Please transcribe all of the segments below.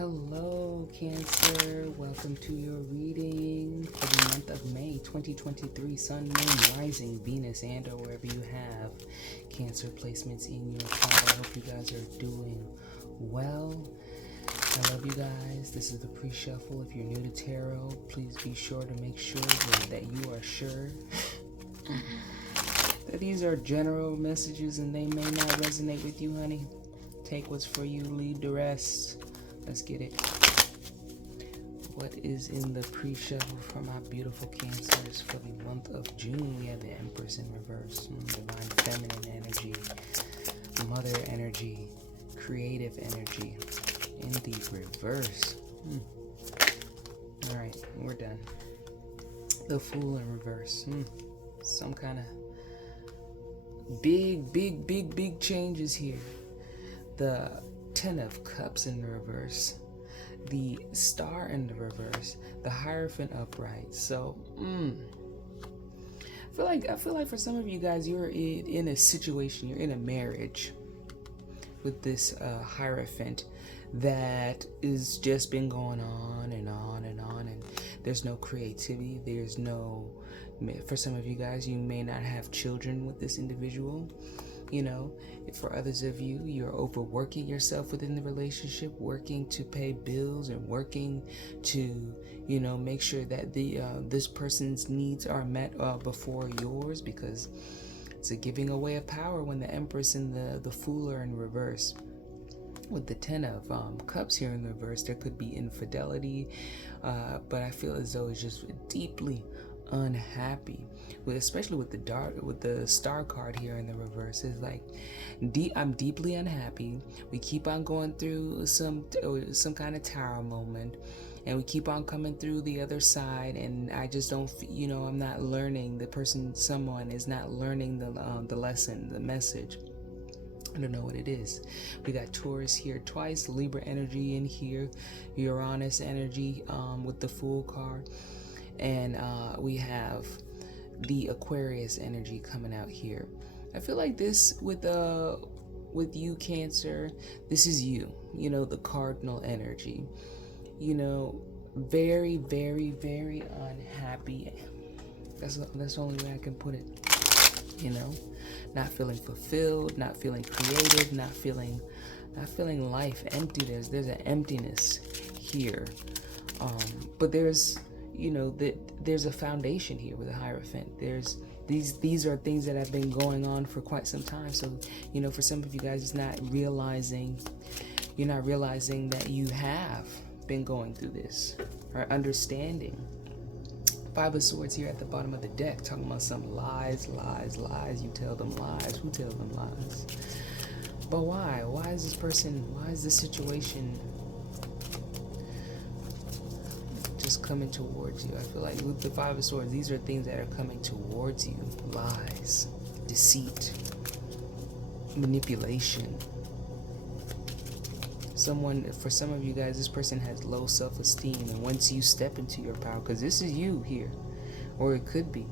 Hello, Cancer. Welcome to your reading for the month of May 2023. Sun, Moon, Rising, Venus, and or wherever you have Cancer placements in your chart. I hope you guys are doing well. I love you guys. This is the pre-shuffle. If you're new to tarot, please be sure to make sure that you are sure that these are general messages and they may not resonate with you, honey. Take what's for you, leave the rest. Let's get it. What is in the pre-shuffle for my beautiful Cancers for the month of June? We have the Empress in reverse, divine feminine energy, mother energy, creative energy in the reverse. All right, we're done. The Fool in reverse. Some kind of big changes here. The Ten of Cups in the reverse, the Star in the reverse, the Hierophant upright. So, I feel like for some of you guys, you're in a situation, you're in a marriage with this Hierophant that is just been going on and on and on, and there's no creativity. There's no. For some of you guys, you may not have children with this individual. You know, for others of you, you're overworking yourself within the relationship, working to pay bills and working to, make sure that this person's needs are met before yours, because it's a giving away of power when the Empress and the Fool are in reverse. With the Ten of Cups here in the reverse, there could be infidelity, but I feel as though it's just deeply unhappy, especially with the Star card here in the reverse. It's like I'm deeply unhappy. We keep on going through some kind of tower moment, and we keep on coming through the other side, and I just don't, I'm not learning. Someone is not learning the lesson, the message. I don't know what it is. We got Taurus here twice, Libra energy in here, Uranus energy with the Fool card. And we have the Aquarius energy coming out here. I feel like this with you, Cancer, this is you, the cardinal energy. Very, very, very unhappy. That's the only way I can put it. Not feeling fulfilled, not feeling creative, not feeling life empty. There's an emptiness here. But there's there's a foundation here with a Hierophant. There's these are things that have been going on for quite some time. So, for some of you guys, it's not realizing, you're not realizing that you have been going through this, or understanding. Five of Swords here at the bottom of the deck, talking about some lies. You tell them lies. Who tells them lies? But why? Why is this situation coming towards you? I feel like with the Five of Swords, these are things that are coming towards you. Lies, deceit, manipulation. For some of you guys, this person has low self-esteem, and once you step into your power, because this is you here, or it could be,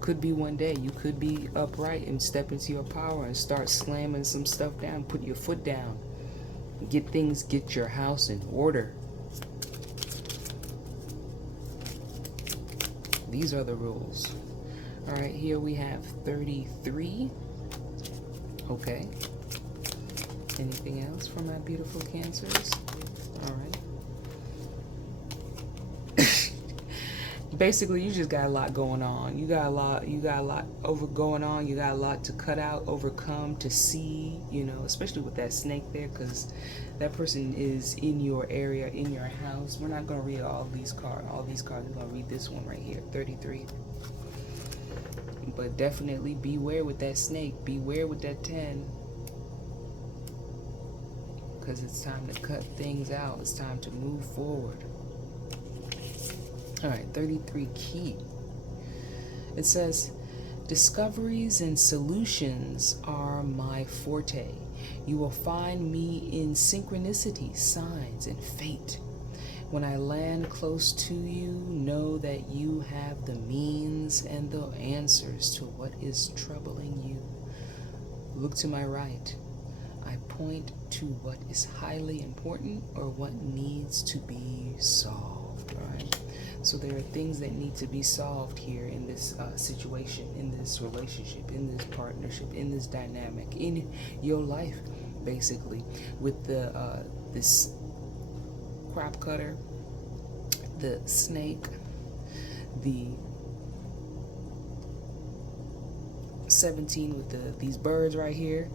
could be one day you could be upright and step into your power and start slamming some stuff down, put your foot down, get your house in order. These are the rules. All right, here we have 33. Okay. Anything else for my beautiful Cancers? All right. Basically, you just got a lot going on. You got a lot going on. You got a lot to cut out, overcome, to see, especially with that snake there, because that person is in your area, in your house. We're not going to read all these cards. We're going to read this one right here, 33. But definitely beware with that snake. Beware with that 10. Because it's time to cut things out. It's time to move forward. All right, 33 key. It says, discoveries and solutions are my forte. You will find me in synchronicity, signs, and fate. When I land close to you, know that you have the means and the answers to what is troubling you. Look to my right. I I point to what is highly important or what needs to be solved. All right. So there are things that need to be solved here in this situation, in this relationship, in this partnership, in this dynamic, in your life, basically, with the this crop cutter, the snake, the 17 with these birds right here,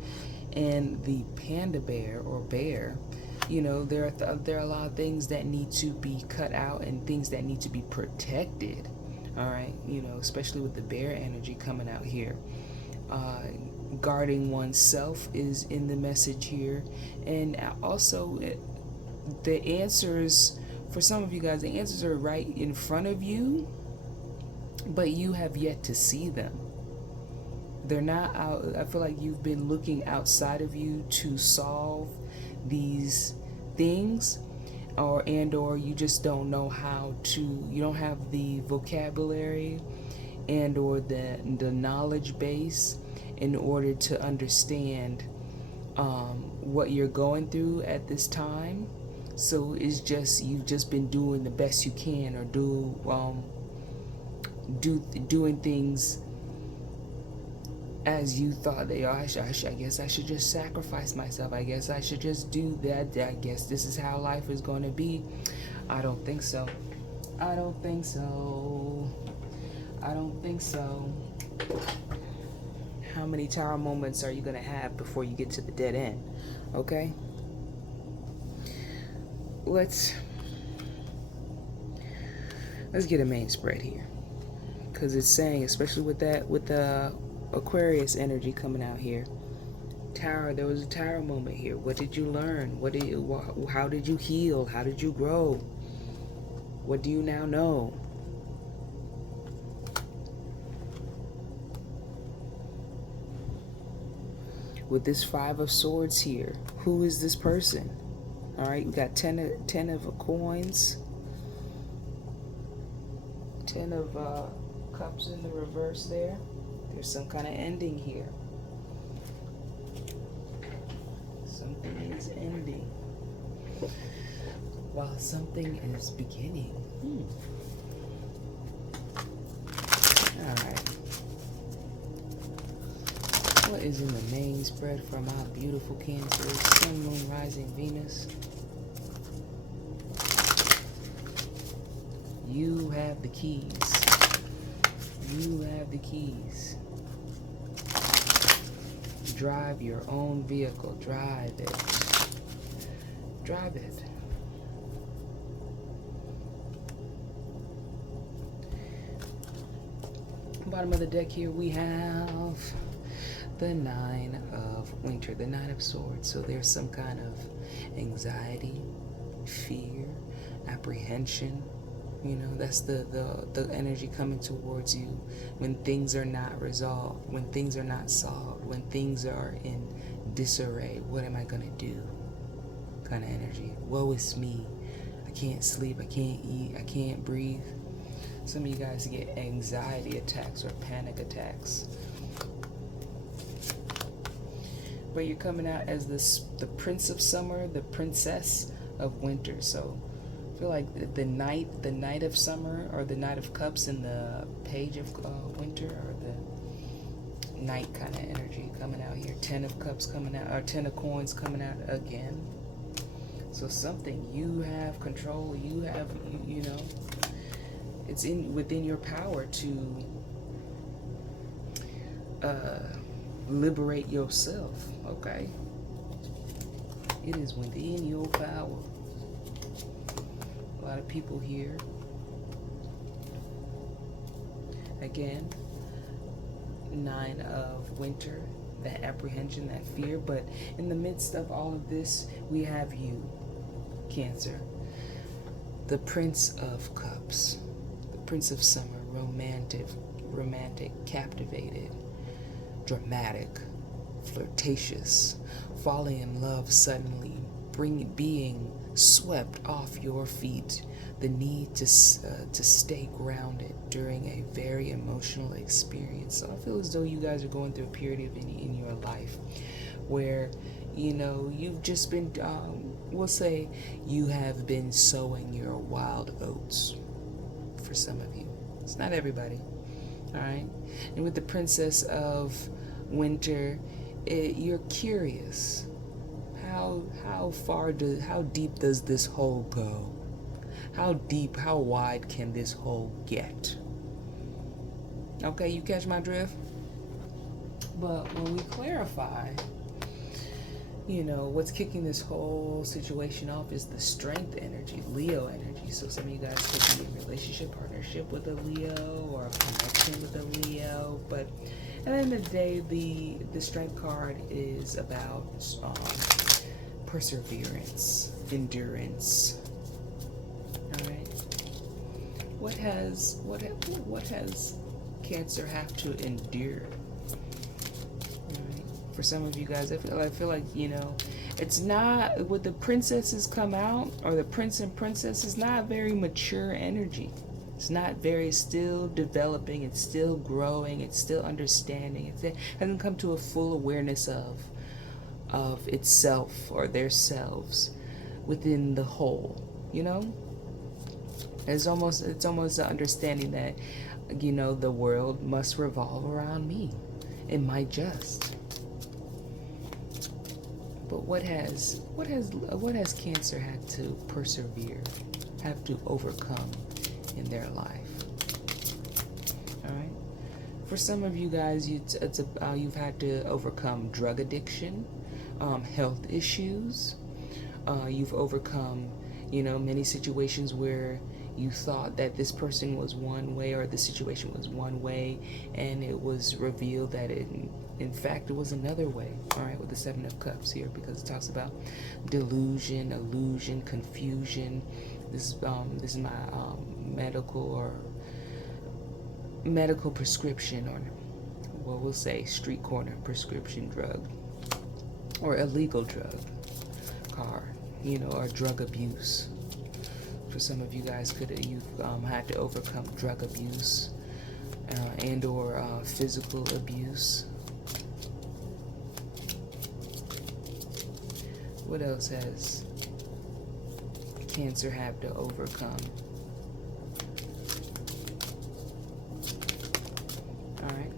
and the panda bear or bear. You know, there are a lot of things that need to be cut out and things that need to be protected. All right, you know, especially with the bear energy coming out here. Guarding oneself is in the message here, and also the answers for some of you guys. The answers are right in front of you, but you have yet to see them. They're not out. I feel like you've been looking outside of you to solve these things, or you just don't know how to. You don't have the vocabulary or the knowledge base in order to understand what you're going through at this time. So it's just you've just been doing the best you can, or doing things as you thought they are. I guess I should just sacrifice myself. I guess I should just do that. I guess this is how life is going to be. I don't think so. I don't think so. I don't think so. How many tower moments are you going to have before you get to the dead end? Okay? Let's get a main spread here. Because it's saying, especially with the Aquarius energy coming out here. Tower, there was a tower moment here. What did you learn? How did you heal? How did you grow? What do you now know? With this 5 of Swords here, who is this person? All right, we got 10 of coins, 10 of cups in the reverse there. There's some kind of ending here. Something is ending while something is beginning. All right. What is in the main spread for my beautiful Cancer? Sun, Moon, Rising, Venus. You have the keys. You have the keys. Drive your own vehicle. Drive it. Drive it. Bottom of the deck here we have the 9 of Winter, the 9 of Swords. So there's some kind of anxiety, fear, apprehension. You know, that's the energy coming towards you when things are not resolved, when things are not solved, when things are in disarray. What am I gonna do? Kind of energy. Woe is me. I can't sleep. I can't eat. I can't breathe. Some of you guys get anxiety attacks or panic attacks. But you're coming out as the Prince of Summer, the Princess of Winter. So I feel like the Knight of Summer, or the Knight of Cups in the Page of Winter, or the Knight kind of energy coming out here. 10 of Cups coming out, or 10 of Coins coming out again. So something you have control. You have, you know, it's within your power to liberate yourself. Okay, it is within your power. A lot of people here. Again, 9 of Winter, that apprehension, that fear. But in the midst of all of this, we have you, Cancer, the Prince of Cups, the Prince of Summer, romantic, captivated, dramatic, flirtatious, falling in love suddenly, being swept off your feet, the need to stay grounded during a very emotional experience. So I feel as though you guys are going through a period in your life where You've just been, we'll say, you have been sowing your wild oats for some of you. It's not everybody, all right? And with the Princess of Winter, you're curious. How deep does this hole go? How wide can this hole get? Okay, you catch my drift? But when we clarify, what's kicking this whole situation off is the strength energy, Leo energy. So some of you guys could be in relationship, partnership with a Leo, or a connection with a Leo. But at the end of the day, the strength card is about perseverance, endurance. All right. What has Cancer have to endure? For some of you guys, I feel like it's not, with the princesses come out, or the prince and princess, is not very mature energy. It's not very, still developing, it's still growing, it's still understanding. It hasn't come to a full awareness of itself or their selves within the whole. It's almost an understanding that the world must revolve around me. It might just. But what has Cancer had to persevere, have to overcome in their life? All right. For some of you guys, you've had to overcome drug addiction, health issues. You've overcome, many situations where you thought that this person was one way, or the situation was one way, and it was revealed that in fact, it was another way. All right, with the Seven of Cups here, because it talks about delusion, illusion, confusion. This is my medical prescription, or we'll say street corner prescription drug, or illegal drug card, or drug abuse. For some of you guys, you've had to overcome drug abuse and or physical abuse. What else has Cancer have to overcome? All right.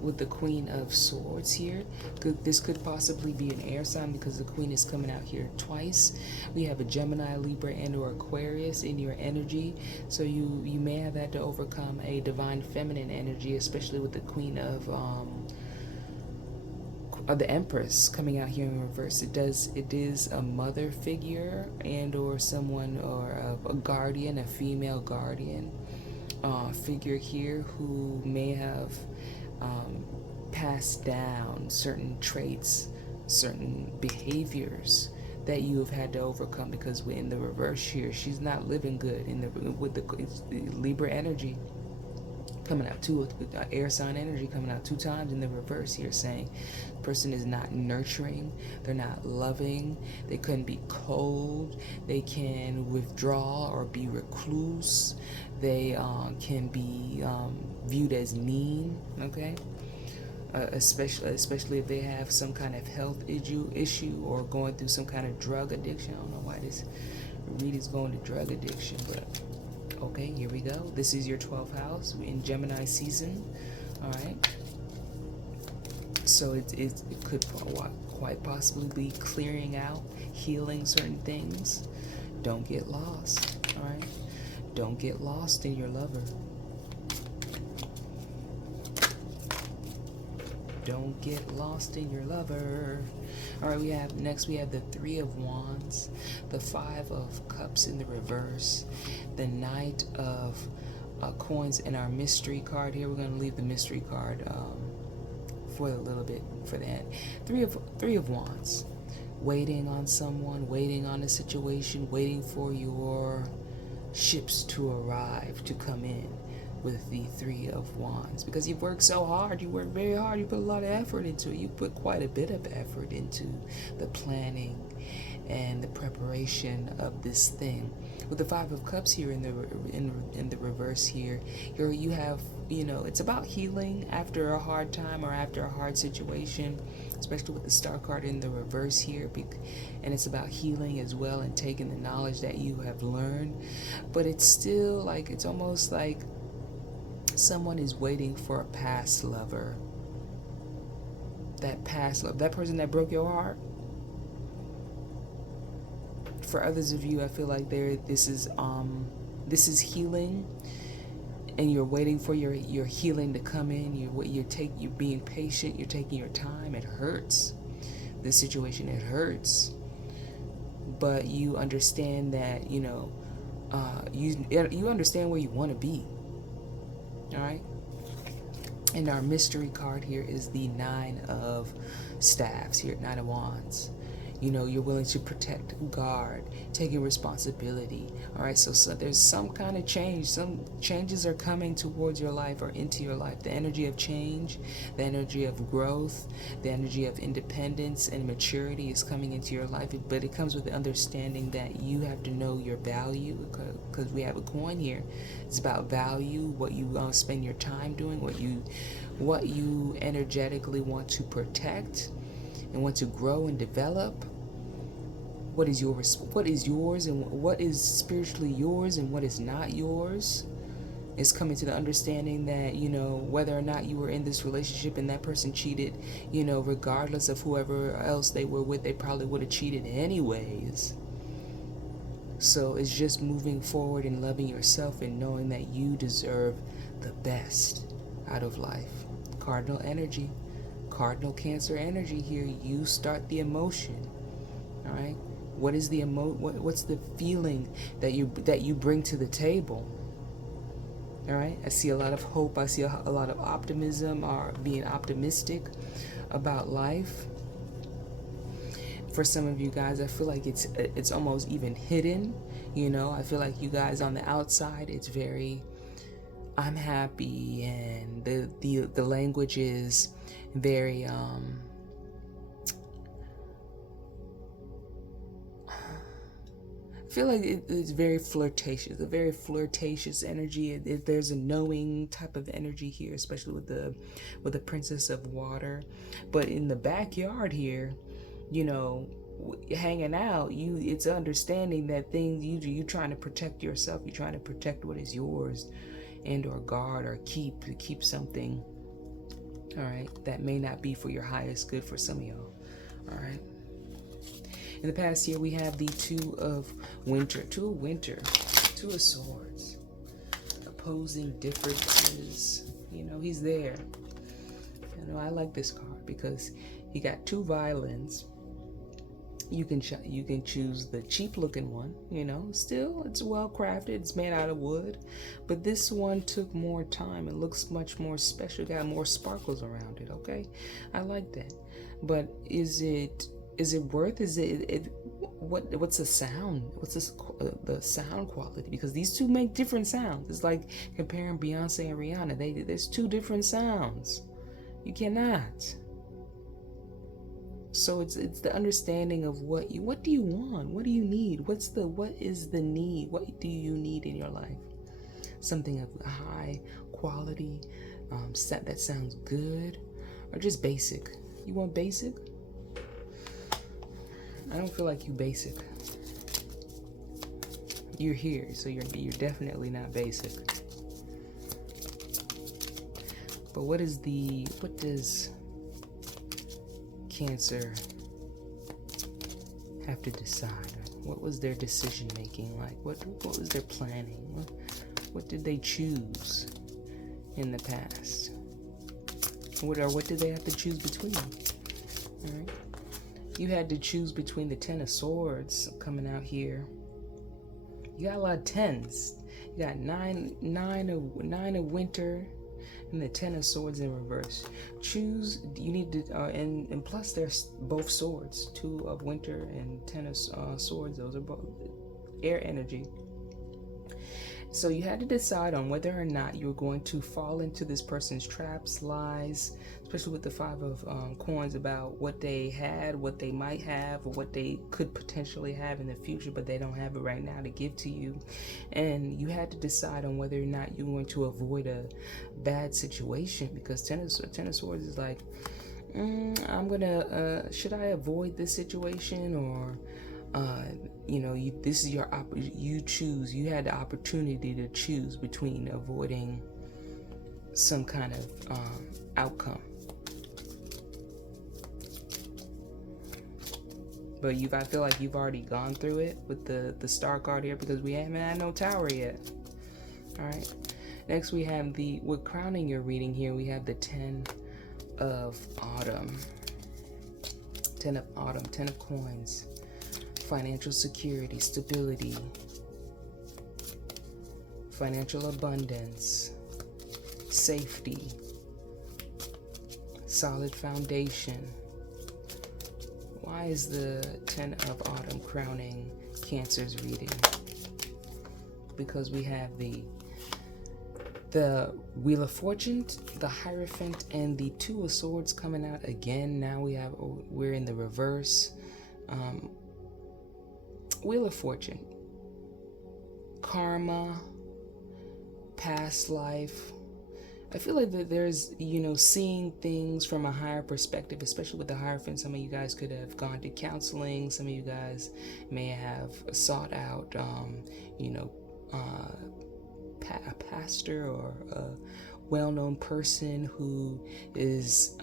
With the Queen of Swords here, this could possibly be an air sign, because the Queen is coming out here twice. We have a Gemini, Libra, and or Aquarius in your energy. So you may have had to overcome a divine feminine energy, especially with the Queen of the Empress coming out here in reverse. It is a mother figure and or someone, or a guardian, a female guardian figure here, who may have passed down certain traits, certain behaviors that you have had to overcome, because in the reverse here, she's not living good with the Libra energy coming out, air sign energy coming out 2 times in the reverse here, saying the person is not nurturing, they're not loving, they can be cold, they can withdraw or be recluse, they can be viewed as mean, okay? Especially if they have some kind of health issue or going through some kind of drug addiction. I don't know why this read is going to drug addiction, but okay, here we go. This is your 12th house in Gemini season. All right. So it could quite possibly be clearing out, healing certain things. Don't get lost. All right. Don't get lost in your lover. Don't get lost in your lover. All right, we have the 3 of Wands, the 5 of Cups in the reverse, the Knight of Coins in our mystery card here. We're going to leave the mystery card for a little bit for that. 3 of Wands, waiting on someone, waiting on a situation, waiting for your ships to arrive, to come in. With the 3 of Wands, because you've worked so hard, you work very hard, you put a lot of effort into it, you put quite a bit of effort into the planning and the preparation of this thing. With the Five of Cups here in the reverse here, you have, it's about healing after a hard time or after a hard situation, especially with the Star card in the reverse here, and it's about healing as well and taking the knowledge that you have learned. But it's still like, it's almost like someone is waiting for a past lover. That past love, that person that broke your heart. For others of you, I feel like this is healing, and you're waiting for your healing to come in. You're being patient. You're taking your time. It hurts. This situation, it hurts, but you understand that you understand where you want to be. All right. And our mystery card here is the Nine of Staffs here, Nine of Wands. You're willing to protect, guard, taking responsibility. All right, so there's some kind of change. Some changes are coming towards your life or into your life. The energy of change, the energy of growth, the energy of independence and maturity is coming into your life. But it comes with the understanding that you have to know your value, because we have a coin here. It's about value, what you spend your time doing, what you energetically want to protect and want to grow and develop. What is yours and what is spiritually yours and what is not yours. Is coming to the understanding that, whether or not you were in this relationship and that person cheated, regardless of whoever else they were with, they probably would have cheated anyways. So it's just moving forward and loving yourself and knowing that you deserve the best out of life. Cardinal energy, cardinal Cancer energy here. You start the emotion. All right. What is the what's the feeling that you bring to the table? All right. I see a lot of hope. I see a lot of optimism, or being optimistic about life. For some of you guys, I feel like it's almost even hidden. I feel like you guys on the outside, it's very, I'm happy, and the language is very I feel like it's very flirtatious, a very flirtatious energy. There's a knowing type of energy here, especially with the Princess of Water. But in the backyard here, hanging out, it's understanding that things you trying to protect yourself. You're trying to protect what is yours, and or guard or keep something. All right, that may not be for your highest good for some of y'all. All right. In the past year, we have the Two of Swords, opposing differences. He's there. I like this card because he got two violins. You can choose the cheap looking one. Still it's well crafted. It's made out of wood, but this one took more time. It looks much more special. Got more sparkles around it. Okay, I like that. But is it worth? What's the sound? What's the sound quality? Because these two make different sounds. It's like comparing Beyonce and Rihanna. There's two different sounds. You cannot. So it's the understanding of what do you want? What do you need? What is the need? What do you need in your life? Something of high quality, that sounds good, or just basic. You want basic? I don't feel like you basic. You're here, so you're definitely not basic. But what does Cancer have to decide? What was their decision making like? What was their planning? What did they choose in the past? What did they have to choose between? All right. You had to choose between the Ten of Swords coming out here. You got a lot of tens. You got nine of Winter, and the Ten of Swords in reverse. Choose. You need to, and plus there's both swords. Two of Winter and Ten of Swords. Those are both air energy. So you had to decide on whether or not you were going to fall into this person's traps, lies, especially with the Five of Coins, about what they had, what they might have, or what they could potentially have in the future, but they don't have it right now to give to you. And you had to decide on whether or not you're going to avoid a bad situation, because Ten of Swords is like, should I avoid this situation, or this is your you choose. You had the opportunity to choose between avoiding some kind of outcome. But I feel like you've already gone through it with the Star card here, because we haven't had no Tower yet. All right. Next we have we're crowning your reading here. We have the Ten of Autumn. Ten of Autumn, Ten of Coins. Financial security, stability, financial abundance, safety, solid foundation. Why is the Ten of Autumn crowning Cancer's reading? Because we have the Wheel of Fortune, the Hierophant, and the Two of Swords coming out again. Now we're in the reverse. Wheel of Fortune, karma, past life. I feel like that there's, seeing things from a higher perspective, especially with the Hierophant. Some of you guys could have gone to counseling. Some of you guys may have sought out, a pastor or a well-known person who is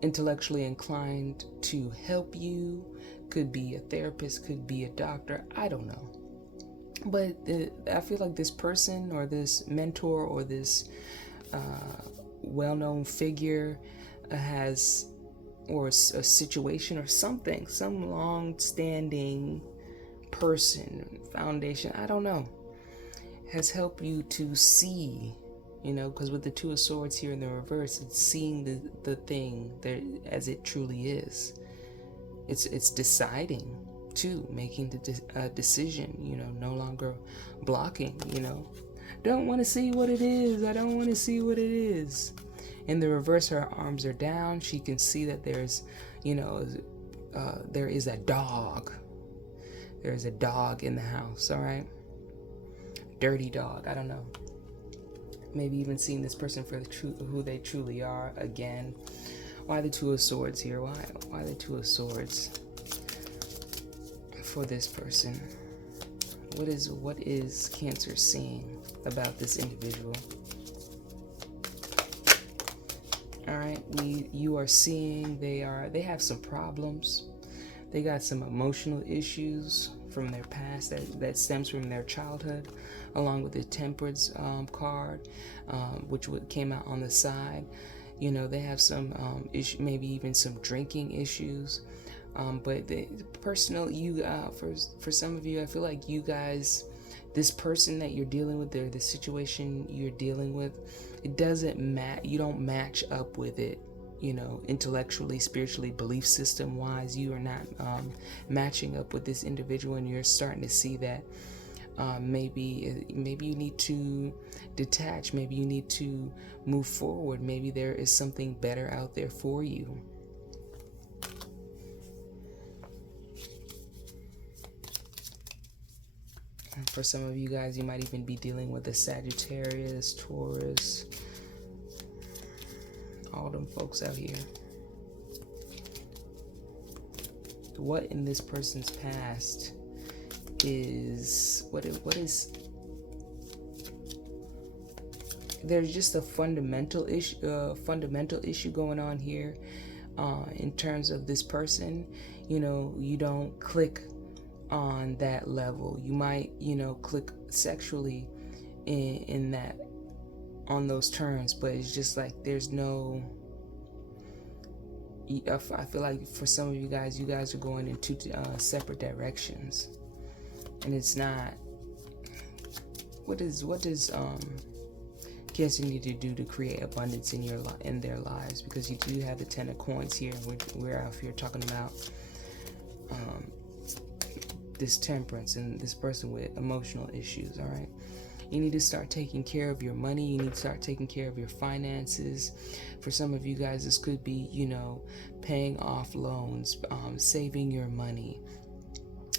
intellectually inclined to help you. Could be a therapist, could be a doctor, I don't know. But I feel like this person or this mentor or this well-known figure has, or a situation or something, some long-standing person, foundation, I don't know, has helped you to see, because with the Two of Swords here in the reverse, it's seeing the thing there as it truly is. It's deciding too, making the decision, no longer blocking, don't want to see what it is. I don't want to see what it is. In the reverse, her arms are down. She can see that there's, there is a dog. There is a dog in the house, all right? Dirty dog, I don't know. Maybe even seeing this person for who they truly are again. Why the Two of Swords here? Why the Two of Swords for this person? What is Cancer seeing about this individual? All right, you are seeing they have some problems. They got some emotional issues from their past that stems from their childhood, along with the Temperance card, which came out on the side. They have some issue, maybe even some drinking issues. But for some of you, I feel like you guys, this person that you're dealing with, the situation you're dealing with, it doesn't you don't match up with it, intellectually, spiritually, belief system wise. You are not matching up with this individual, and you're starting to see that maybe you need to detach, maybe you need to move forward, maybe there is something better out there for you. And for some of you guys, you might even be dealing with a Sagittarius, Taurus, all them folks out here. What in this person's past is what is there's just a fundamental issue going on here in terms of this person. You don't click on that level. You might click sexually in that, on those terms, but it's just like there's no, I feel like for some of you guys are going in two separate directions, and it's not. What does Cancer need to do to create abundance in their lives? Because you do have the Ten of Coins here, and we're out here talking about this temperance and this person with emotional issues. All right, you need to start taking care of your money. You need to start taking care of your finances. For some of you guys, this could be, paying off loans, saving your money,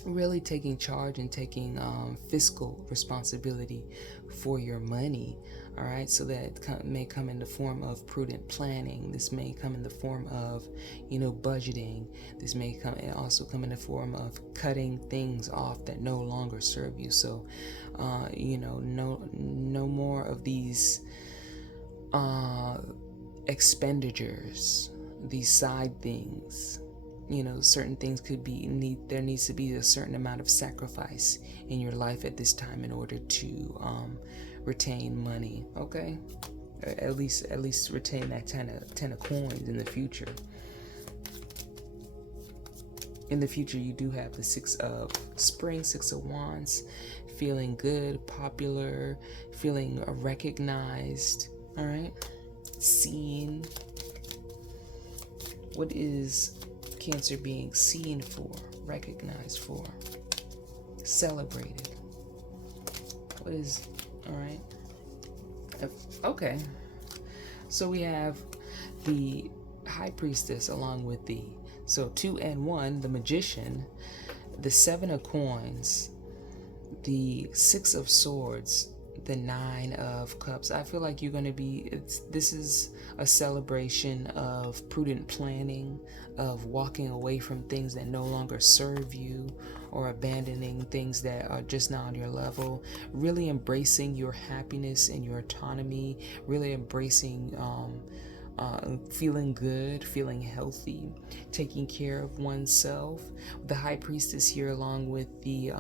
really taking charge and taking fiscal responsibility for your money. All right, so that may come in the form of prudent planning. This may come in the form of, budgeting. This may also come in the form of cutting things off that no longer serve you. So, no more of these expenditures, these side things. Certain things there needs to be a certain amount of sacrifice in your life at this time in order to retain money. Okay, at least retain that 10 of coins in the future. In the future, you do have the 6 of wands, feeling good, popular, feeling recognized. All right, seen. What is Cancer being seen for, recognized for, celebrated? What is, all right? Okay. So we have the High Priestess along with the, 2 and 1, the Magician, the 7 of Coins, the 6 of Swords, the 9 of Cups. I feel like you're going to this is a celebration of prudent planning, of walking away from things that no longer serve you, or abandoning things that are just not on your level, really embracing your happiness and your autonomy, really embracing feeling good, feeling healthy, taking care of oneself. The High Priestess here along with the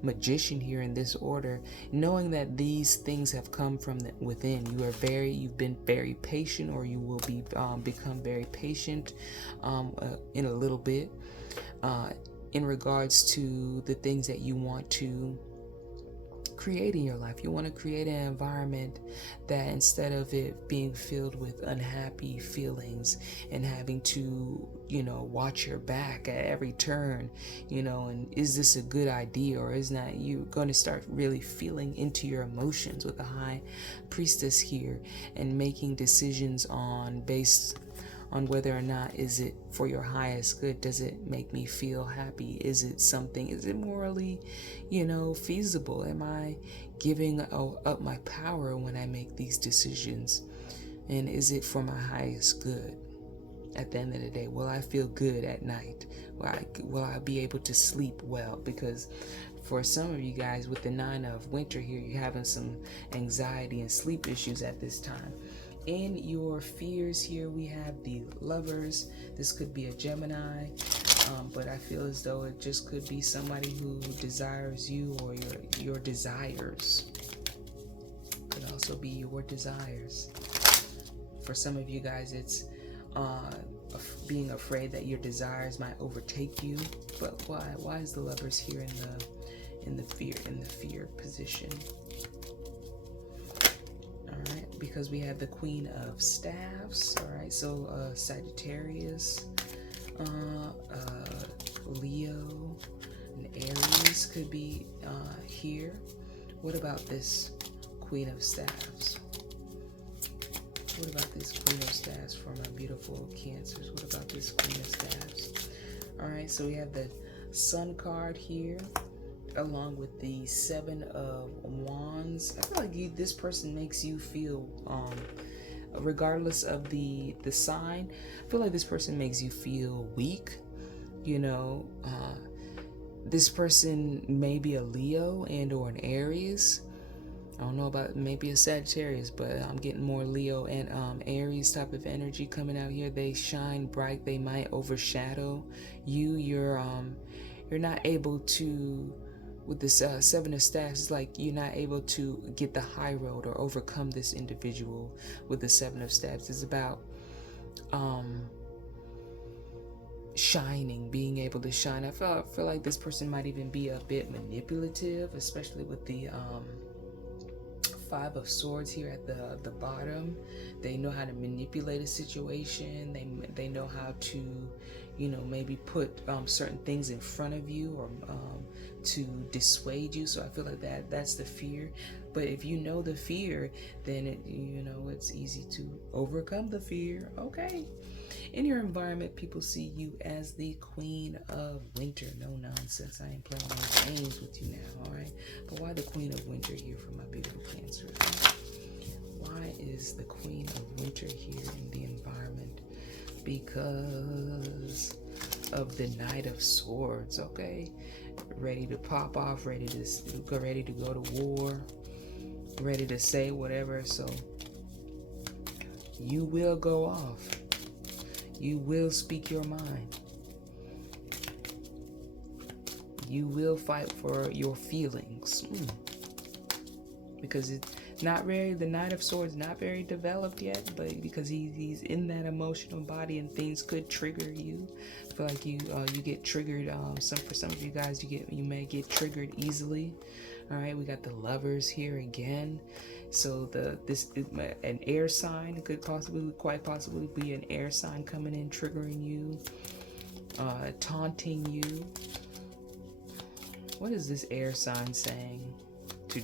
Magician here in this order, knowing that these things have come from within. You've been very patient, or you will become very patient in a little bit in regards to the things that you want to create in your life. You want to create an environment that, instead of it being filled with unhappy feelings and having to, watch your back at every turn, and is this a good idea or is not, you're going to start really feeling into your emotions with the High Priestess here and making decisions based on whether or not is it for your highest good. Does it make me feel happy? Is it morally, feasible? Am I giving up my power when I make these decisions? And is it for my highest good? At the end of the day, will I feel good at night? Will I be able to sleep well? Because for some of you guys with the 9 of Winter here, you're having some anxiety and sleep issues at this time. In your fears here, we have the Lovers. This could be a Gemini, but I feel as though it just could be somebody who desires you, or your desires. Could also be your desires. For some of you guys, it's being afraid that your desires might overtake you. But why? Why is the Lovers here in the fear position? Because we have the Queen of Staffs. All right, so Sagittarius, Leo, and Aries could be here. What about this Queen of Staffs? What about this Queen of Staffs for my beautiful Cancers? What about this Queen of Staffs? All right, so we have the Sun card here, along with the 7 of Wands. I feel like this person makes you feel, regardless of the sign, I feel like this person makes you feel weak. This person may be a Leo and or an Aries. I don't know about maybe a Sagittarius, but I'm getting more Leo and Aries type of energy coming out here. They shine bright. They might overshadow you. You're not able to, with this 7 of Staffs, it's like you're not able to get the high road or overcome this individual with the 7 of Staffs. It's about shining, being able to shine. I feel like this person might even be a bit manipulative, especially with the 5 of Swords here at the bottom. They know how to manipulate a situation. They know how to, maybe put certain things in front of you, or to dissuade you. So I feel like that's the fear. But if you know the fear, then it's easy to overcome the fear. Okay. In your environment, people see you as the Queen of Winter. No nonsense. I ain't playing no games with you now, all right? But why the Queen of Winter here for my beautiful Cancers? Why is the Queen of Winter here in the environment? Because of the Knight of Swords, okay? Ready to pop off, ready to go to war, ready to say whatever. So you will go off. You will speak your mind. You will fight for your feelings. Because the Knight of Swords not very developed yet, but because he's in that emotional body, and things could trigger you. I feel like you get triggered. For some of you guys, you may get triggered easily. All right, we got the Lovers here again. So an air sign could quite possibly be an air sign coming in, triggering you, taunting you. What is this air sign saying to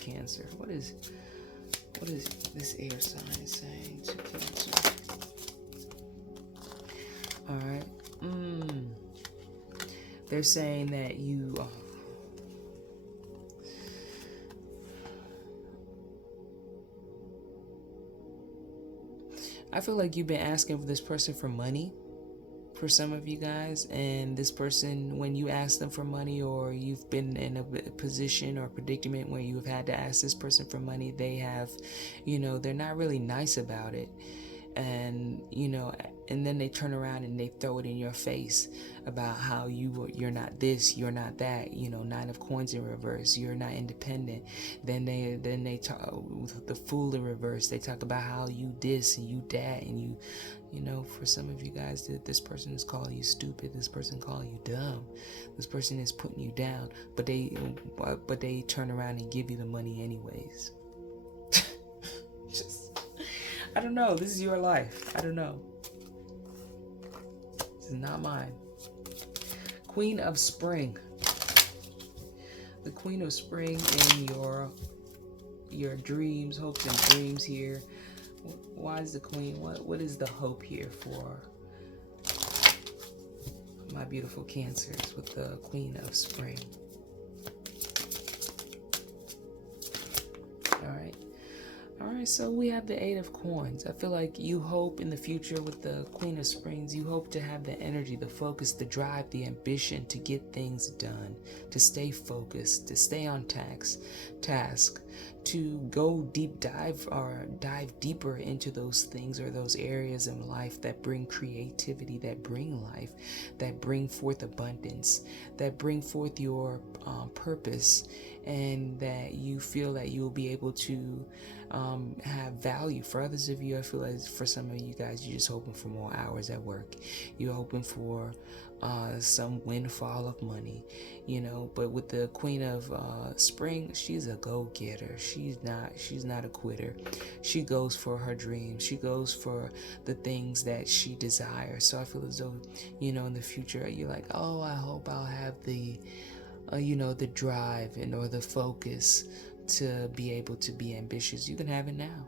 Cancer? What is this air sign saying to Cancer? All right. They're saying that you. I feel like you've been asking for this person for money, for some of you guys, and this person, when you ask them for money, or you've been in a position or predicament where you've had to ask this person for money, they have, they're not really nice about it. And and then they turn around and they throw it in your face about how you're not this, you're not that, Nine of Coins in reverse, you're not independent. Then they talk the Fool in reverse. They talk about how you this and you that, and for some of you guys, this person is calling you stupid, this person calling you dumb, this person is putting you down, but they turn around and give you the money anyways. I don't know. This is your life. I don't know. This is not mine. Queen of Spring. The Queen of Spring in your dreams, hopes and dreams here. Why is the Queen? What is the hope here for my beautiful Cancers with the Queen of Spring? All right, so we have the Eight of Coins. I feel like you hope in the future with the Queen of Springs, you hope to have the energy, the focus, the drive, the ambition to get things done, to stay focused, to stay on task, to go dive deeper into those things or those areas in life that bring creativity, that bring life, that bring forth abundance, that bring forth your purpose, and that you feel that you'll be able to have value. For others of you, I feel like for some of you guys, you're just hoping for more hours at work. You're hoping for some windfall of money, but with the Queen of Spring, she's a go-getter. She's not a quitter. She goes for her dreams. She goes for the things that she desires. So I feel as though, in the future, you're like, oh, I hope I'll have the the drive or the focus to be able to be ambitious. You can have it now.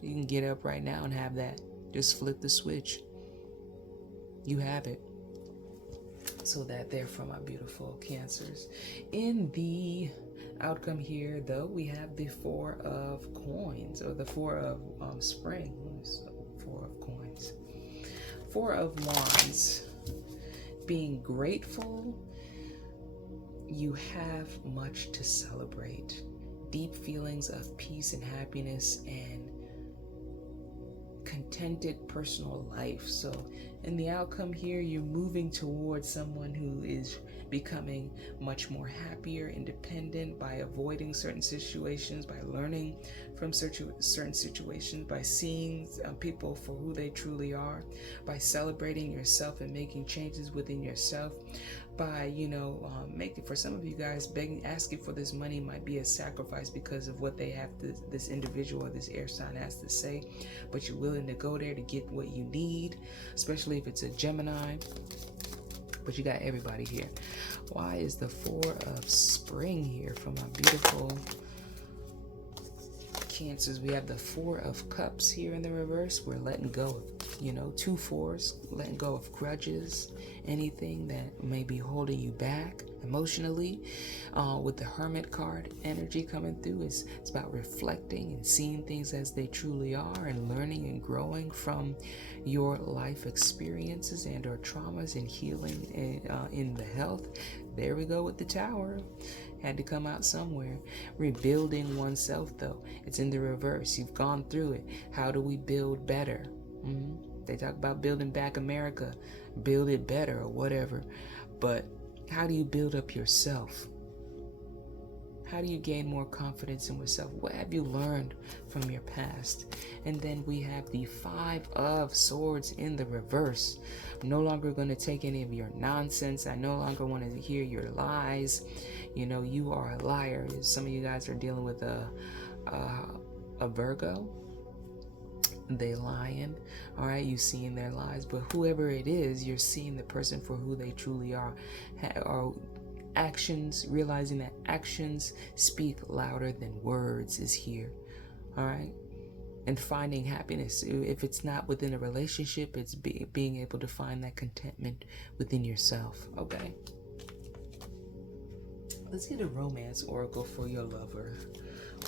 You can get up right now and have that. Just flip the switch. You have it. So that there for my beautiful Cancers. In the outcome here, though, we have the Four of Coins, or the Four of Spring. Four of Coins. Four of Wands. Being grateful. You have much to celebrate. Deep feelings of peace and happiness and contented personal life. So in the outcome here, you're moving towards someone who is becoming much more happier, independent, by avoiding certain situations, by learning from certain situations, by seeing people for who they truly are, by celebrating yourself and making changes within yourself, by making, for some of you guys, asking for this money might be a sacrifice because of what they have this individual or this air sign has to say, but you're willing to go there to get what you need, especially especially if it's a Gemini. But you got everybody here. Why is the Four of Spring here for my beautiful Cancers? We have the Four of Cups here in the reverse. We're letting go of, 2 fours, letting go of grudges, anything that may be holding you back emotionally. With the Hermit card energy coming through, it's about reflecting and seeing things as they truly are, and learning and growing from your life experiences and or traumas, and healing in the health. There we go with the Tower. Had to come out somewhere. Rebuilding oneself, though. It's in the reverse. You've gone through it. How do we build better? They talk about building back America, build it better or whatever. But how do you build up yourself? How do you gain more confidence in yourself? What have you learned from your past? And then we have the Five of Swords in the reverse. I'm no longer going to take any of your nonsense. I no longer want to hear your lies. You are a liar. Some of you guys are dealing with a Virgo. They lying. All right, you seeing their lies. But whoever it is, you're seeing the person for who they truly are. Actions, realizing that actions speak louder than words is here. All right, and finding happiness. If it's not within a relationship, it's being able to find that contentment within yourself. Okay, let's get a romance oracle for your lover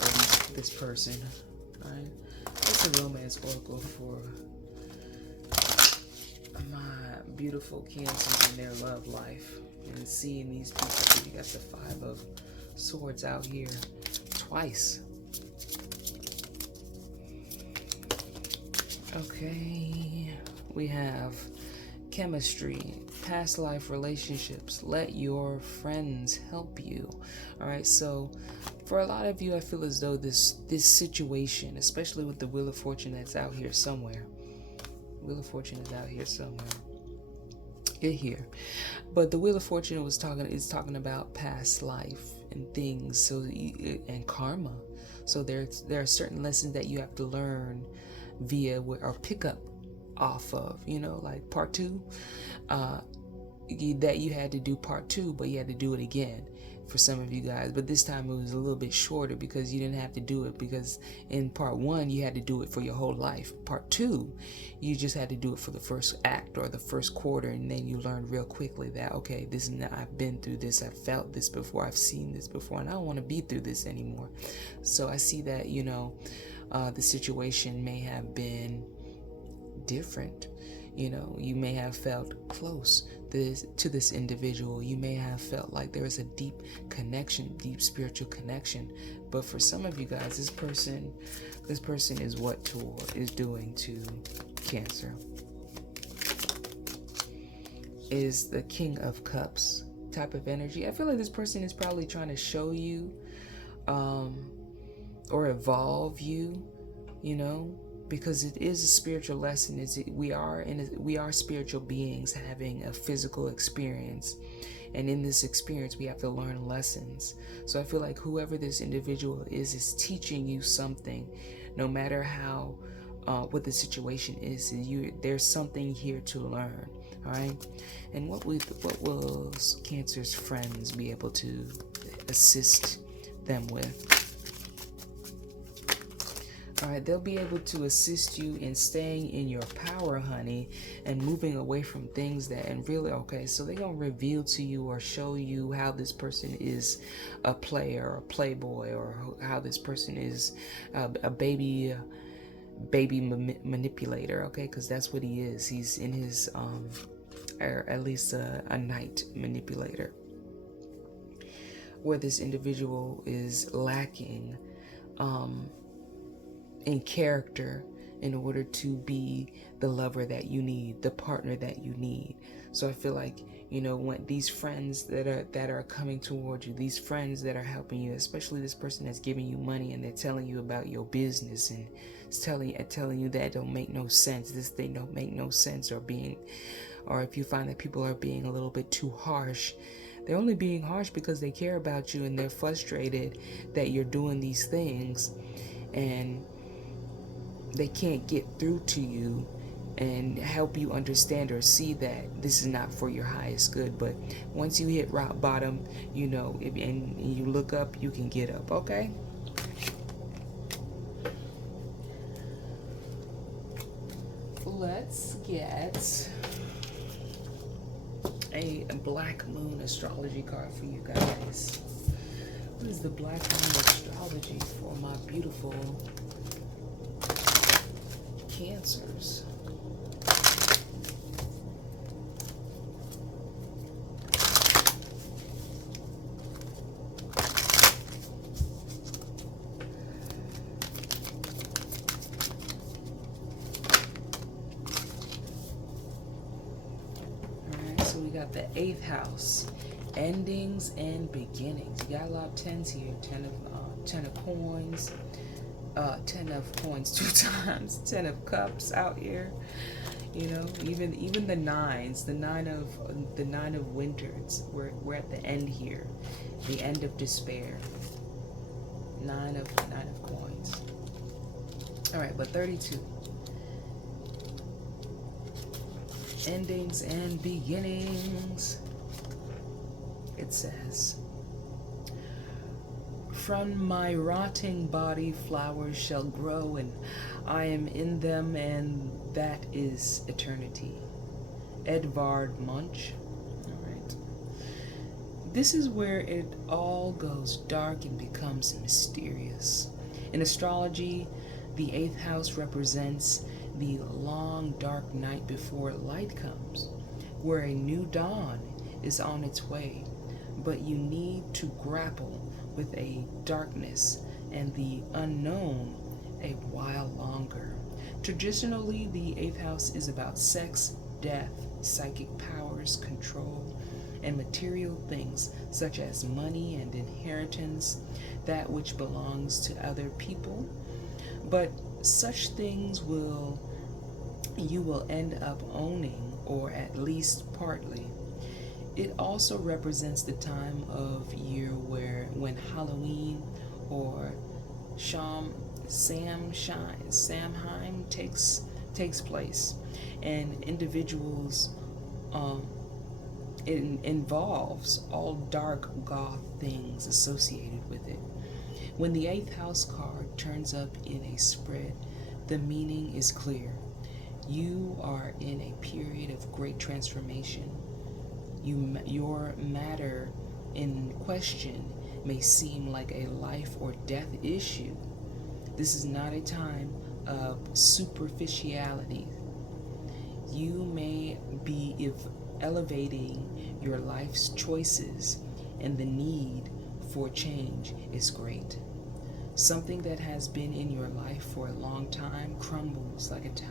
or this person. All right, what's a romance oracle for my beautiful Cancers in their love life? And seeing these people, you got the Five of Swords out here twice. Okay, we have chemistry, past life relationships. Let your friends help you. All right, so for a lot of you, I feel as though this situation, especially with the Wheel of Fortune that's out here somewhere. Wheel of Fortune is out here somewhere. Here, but the Wheel of Fortune is talking about past life and things, and karma. So there are certain lessons that you have to learn via or pick up off of, like part 2, that you had to do part 2, but you had to do it again for some of you guys. But this time it was a little bit shorter because you didn't have to do it, because in part 1 you had to do it for your whole life. Part 2, you just had to do it for the first act or the first quarter, and then you learned real quickly that, okay, I've been through this, I've felt this before, I've seen this before, and I don't want to be through this anymore. So I see that, the situation may have been different. You may have felt close to this individual. You may have felt like there was a deep connection, deep spiritual connection. But for some of you guys, this person is what is doing to Cancer. Is the King of Cups type of energy. I feel like this person is probably trying to show you or evolve you, because it is a spiritual lesson. We are spiritual beings having a physical experience, and in this experience we have to learn lessons. So I feel like whoever this individual is teaching you something, no matter how what the situation is. There's something here to learn. All right, and what will Cancer's friends be able to assist them with? All right, they'll be able to assist you in staying in your power, honey, and moving away from things and really, okay, so they're going to reveal to you or show you how this person is a player or a playboy, or how this person is a baby manipulator, okay, because that's what he is. He's in his, or at least a night manipulator, where this individual is lacking, in character in order to be the lover that you need, the partner that you need. So I feel like, when these friends that are coming towards you, these friends that are helping you, especially this person that's giving you money and they're telling you about your business and telling you that don't make no sense, this thing don't make no sense, or if you find that people are being a little bit too harsh, they're only being harsh because they care about you and they're frustrated that you're doing these things, and they can't get through to you and help you understand or see that this is not for your highest good. But once you hit rock bottom, you know, and you look up, you can get up, okay? Let's get a black moon astrology card for you guys. What is the black moon astrology for my beautiful Cancers? Got the 8th house, endings and beginnings. You got a lot of 10s here. 10 of coins, 10 of coins 2 times, 10 of cups out here. You know, even the 9s, the 9 of winters. We're at the end here, the end of despair. 9 of coins. All right, but 32. Endings and beginnings. It says, from my rotting body flowers shall grow, and I am in them, and that is eternity. Edvard Munch. All right. This is where it all goes dark and becomes mysterious. In astrology, the 8th house represents the long dark night before light comes, where a new dawn is on its way, but you need to grapple with a darkness and the unknown a while longer. Traditionally, the 8th house is about sex, death, psychic powers, control, and material things such as money and inheritance, that which belongs to other people. But such things you will end up owning, or at least partly. It also represents the time of year when Halloween or Samhain takes place, and individuals it involves all dark goth things associated with it. When the 8th house card turns up in a spread, the meaning is clear. You are in a period of great transformation. Your matter in question may seem like a life or death issue. This is not a time of superficiality. You may be elevating your life's choices, and the need for change is great. Something that has been in your life for a long time crumbles like a tower.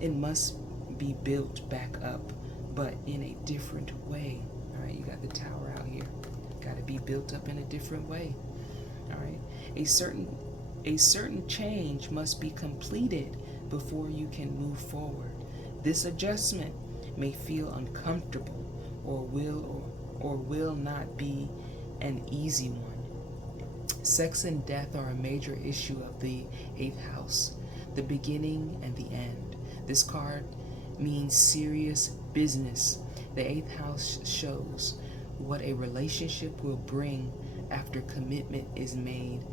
It must be built back up, but in a different way. All right, you got the tower out here. Got to be built up in a different way. All right, a certain change must be completed before you can move forward. This adjustment may feel uncomfortable, or will not be an easy one. Sex and death are a major issue of the 8th house, the beginning and the end. This card means serious business. The 8th house shows what a relationship will bring after commitment is made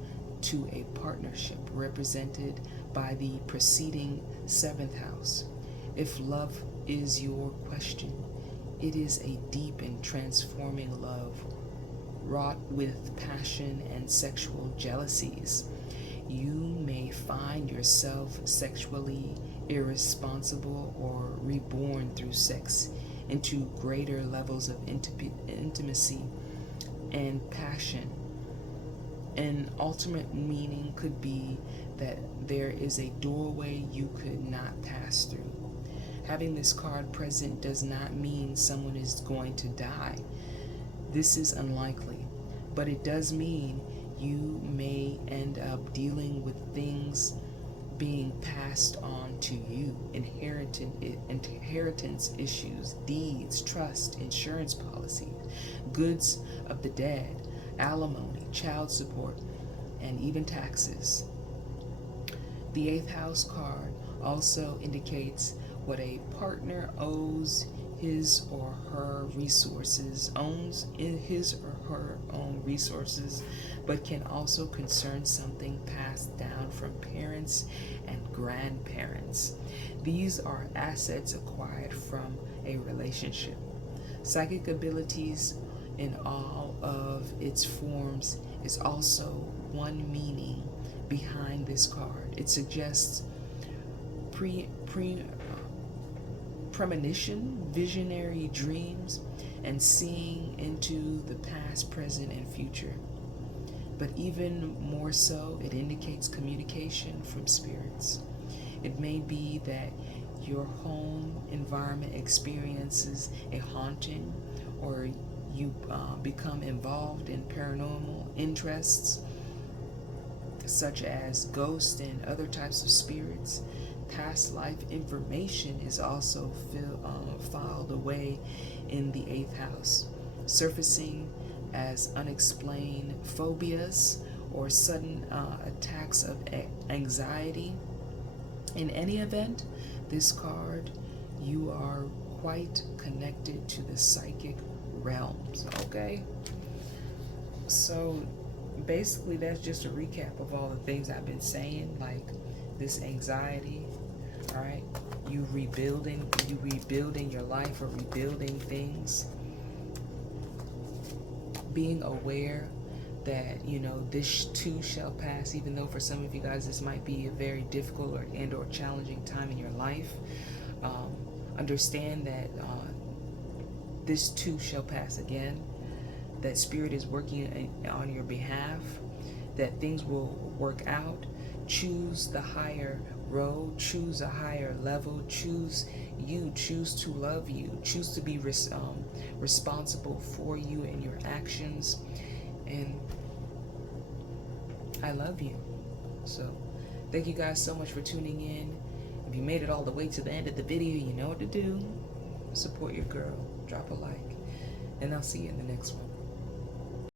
to a partnership, represented by the preceding 7th house. If love is your question, it is a deep and transforming love, wrought with passion and sexual jealousies. You may find yourself sexually irresponsible or reborn through sex into greater levels of intimacy and passion. An ultimate meaning could be that there is a doorway you could not pass through. Having this card present does not mean someone is going to die. This is unlikely, but it does mean you may end up dealing with things being passed on to you, inheritance issues, deeds, trust, insurance policies, goods of the dead, alimony, child support, and even taxes. The 8th house card also indicates what a partner owes his or her resources, owns in his or her own resources, but can also concern something passed down from parents and grandparents. These are assets acquired from a relationship. Psychic abilities in all of its forms is also one meaning behind this card. It suggests premonition, visionary dreams, and seeing into the past, present, and future. But even more so, it indicates communication from spirits. It may be that your home environment experiences a haunting, or you become involved in paranormal interests, such as ghosts and other types of spirits. Past life information is also filed away in the 8th house, surfacing as unexplained phobias or sudden attacks of anxiety. In any event, this card, you are quite connected to the psychic realms, okay? So basically that's just a recap of all the things I've been saying, like this anxiety, all right? You rebuilding your life, or rebuilding things. Being aware that, you know, this too shall pass, even though for some of you guys this might be a very difficult or challenging time in your life. Understand that this too shall pass again, that spirit is working on your behalf, that things will work out. Choose the higher road, choose a higher level, choose to love you, choose to be responsible for you and your actions. And I love you. So thank you guys so much for tuning in. If you made it all the way to the end of the video, you know what to do. Support your girl, drop a like, and I'll see you in the next one.